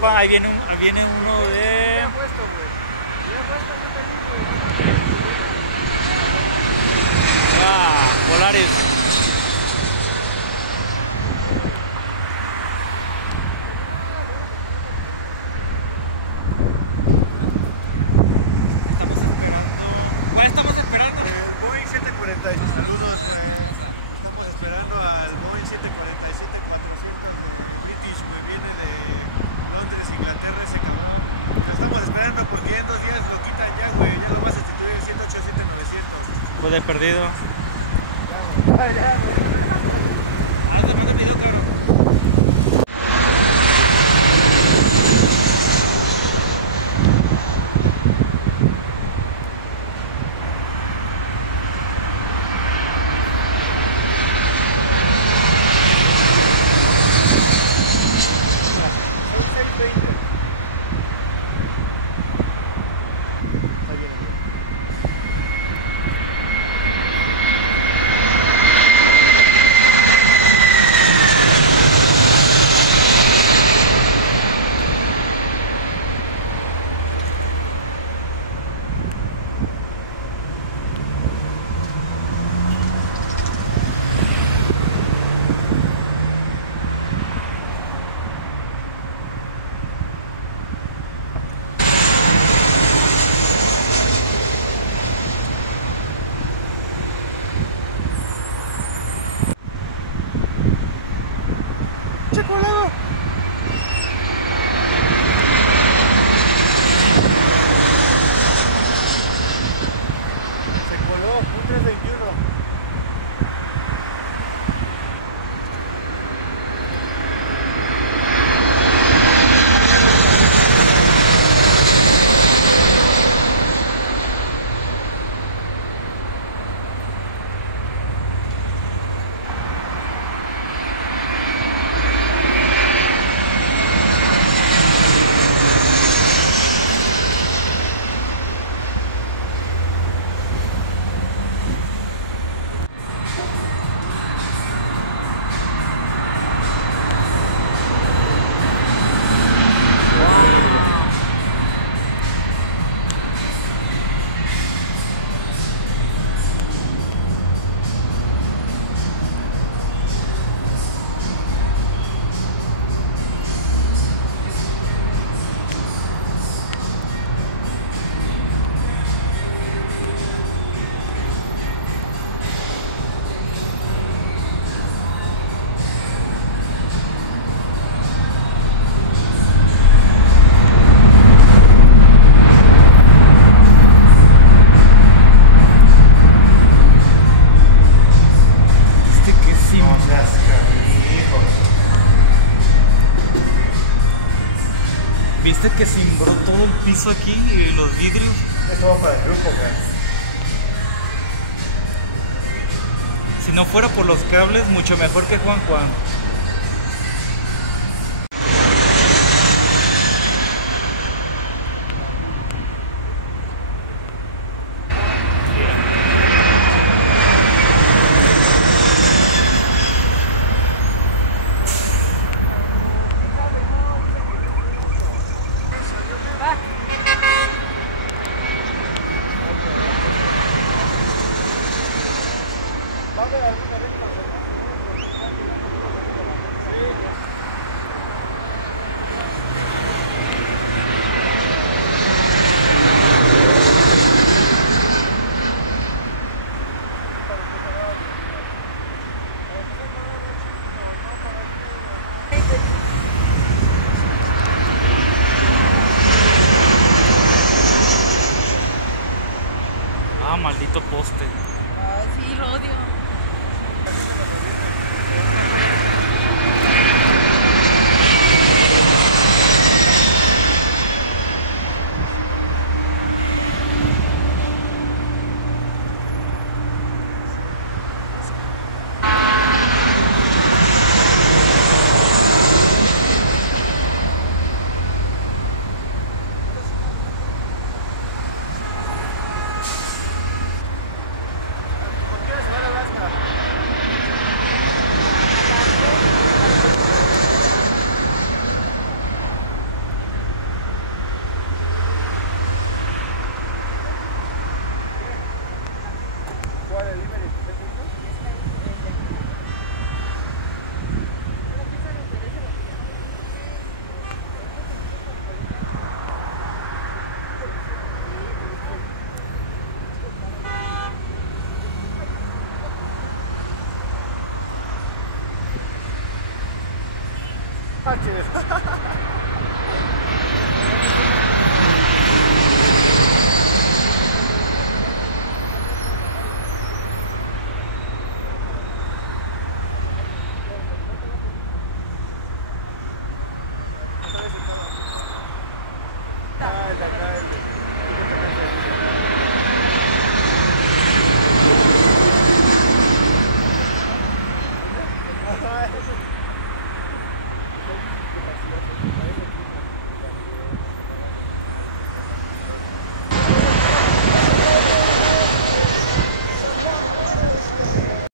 compa, ahí viene uno de... Ah, Polaris. Estamos esperando. El Boeing 747. Saludos. Estamos esperando al Boeing 747-400 de British, que viene de Londres, Inglaterra, ese cabrón. Lo estamos esperando porque en 2 días lo quitan ya, güey. Ya lo va a sustituir el 187-900. Pues de perdido. Ya. Ah, te mando el video, cabrón. ¡Chocolado! Se coló un 321. ¿Viste que cimbró todo el piso aquí y los vidrios? Esto va para el grupo, güey. Si no fuera por los cables, mucho mejor que Juan. Ah, maldito poste. Ay, sí, lo odio. Hatcher.